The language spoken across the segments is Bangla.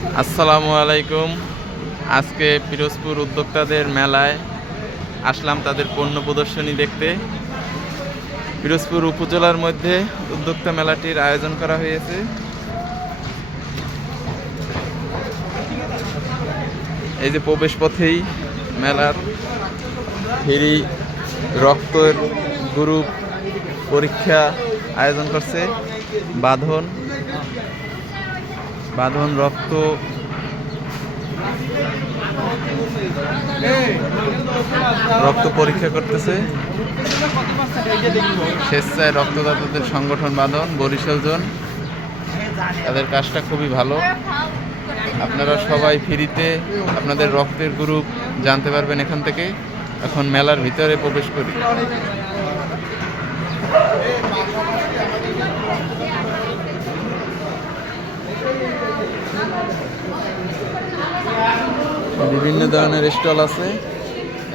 আসসালামু আলাইকুম। আজকে পিরোজপুর উদ্যোক্তাদের মেলায় আসলাম তাদের পণ্য প্রদর্শনী দেখতে। পিরোজপুর উপজেলার মধ্যে উদ্যোক্তা মেলাটির আয়োজন করা হয়েছে। এই যে প্রবেশ পথেই মেলার ফ্রি রক্তের গ্রুপ পরীক্ষা আয়োজন করছে। বাঁধন রক্ত পরীক্ষা করতেছে স্বেচ্ছায় রক্তদাতাদের সংগঠন বাঁধন বরিশাল জোন। তাদের কাজটা খুবই ভালো। আপনারা সবাই ফ্রিতে আপনাদের রক্তের গ্রুপ জানতে পারবেন এখান থেকে। এখন মেলার ভিতরে প্রবেশ করি। বিভিন্ন ধরনের স্টল আছে।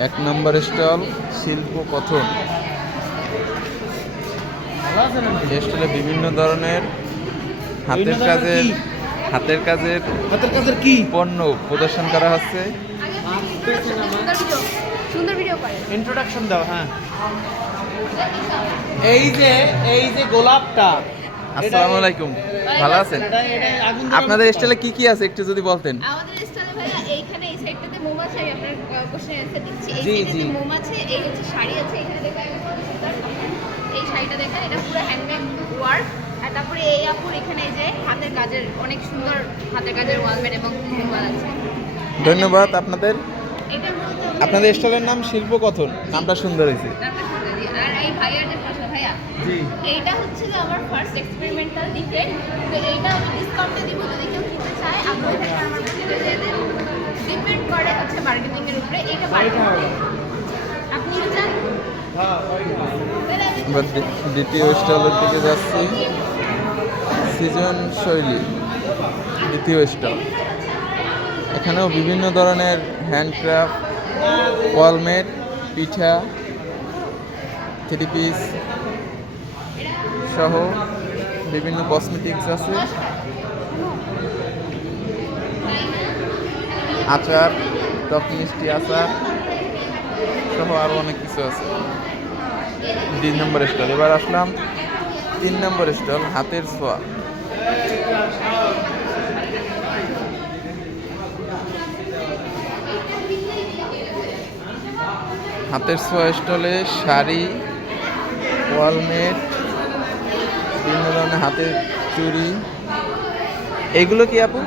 1 নম্বর স্টল শিল্প কথন। স্টলে বিভিন্ন ধরনের হাতের কাজের কি পণ্য প্রদর্শন করা হচ্ছে। ইন্ট্রোডাকশন দাও। হ্যাঁ, এই যে গোলাপটা। আসসালামু আলাইকুম, ভালো আছেন? আপনাদের স্টলে কি কি আছে একটু যদি বলতেন। আমাদের স্টলে ভাইয়া এইখানে এই সাইডটাতে মোম আছে, আমি আপনার কোশ্চেন অ্যানসার দিচ্ছি। এই জি, সাইডটাতে জি। মোম আছে, এই হচ্ছে শাড়ি আছে, এখানে দেখেন এই শাড়িটা দেখেন, এটা পুরো হ্যান্ডমেড ওয়ার্ক। আর তারপরে এই আপুর এখানে এই যে হাতের কাজের অনেক সুন্দর হাতের কাজের ওয়ালমেট এবং মোবাইল আছে। ধন্যবাদ আপনাদের। এটা মূলত আপনাদের স্টলের নাম শিল্প কথন, নামটা সুন্দর হয়েছে। নামটা শুনতে দিই। আর এই ভাইয়ার যে প্রশ্ন ভাইয়া, জি, এইটা হচ্ছে যে আমার ফার্স্ট এক্সপেরিমেন্টাল ডিফেক্ট। তো এইটা আমি ডিসকাউন্টে দিব যদি কেউ কিনতে চায়। আপনি এখানে আমার কাছে দিয়ে দেন। ডিপেন্ড করে হচ্ছে মার্কেটিং এর উপরে। এটা মার্কেটিং আপনি চান। এবার দ্বিতীয় স্টলের দিকে যাচ্ছি। সৃজনশৈলী দ্বিতীয় স্টল। এখানেও বিভিন্ন ধরনের হ্যান্ডক্রাফট, ওয়ালমেট, পিঠা, 3 পিস সহ বিভিন্ন কসমেটিক্স আছে। আচার, টক মিষ্টি আচার সহ আরও অনেক কিছু আছে। 2 নম্বর স্টল। এবার আসলাম 3 নম্বর স্টল হাতের ছোঁয়া। হাতের ছোঁয়া স্টলে শাড়ি, ওয়ালমেট, বিভিন্ন ধরনের হাতের চুড়ি। এগুলো কি আপু?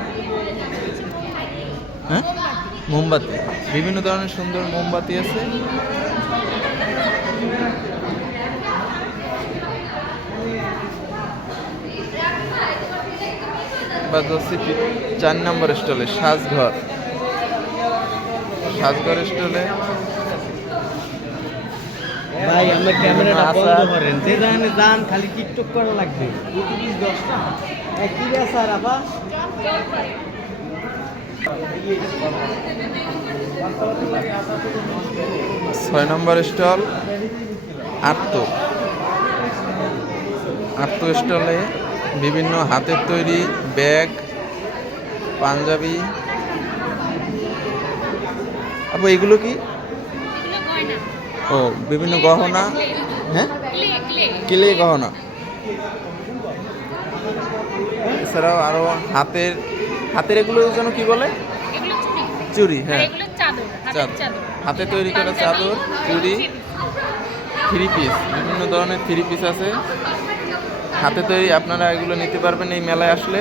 হ্যাঁ, মোমবাতি। বিভিন্ন ধরনের সুন্দর মোমবাতি আছে। বা 4 নম্বর স্টলে সাজঘর স্টলে ভাই আমরা ক্যামেরাটা বন্ধ আচার। করেন। যে জায়গায় যান খালি টিকটক করা লাগবে। প্রতি পিস 10টা। কি রে স্যার আপা? 6 নম্বর স্টল আত্ম স্টলে বিভিন্ন হাতের তৈরি ব্যাগ, পাঞ্জাবি। আপু এগুলো কি? এগুলো গয়না, ও, বিভিন্ন গহনা। হ্যাঁ, ক্লে গহনা। এছাড়াও আরো হাতের এগুলো যেন কি বলে? এগুলো চুড়ি। হ্যাঁ, এগুলো চাদর, চাদর। হাতে তৈরি করা চাদর, চুড়ি, 3 পিস। বিভিন্ন ধরনের 3 পিস আছে হাতে তৈরি। আপনারা এগুলো নিতে পারবেন এই মেলায় আসলে।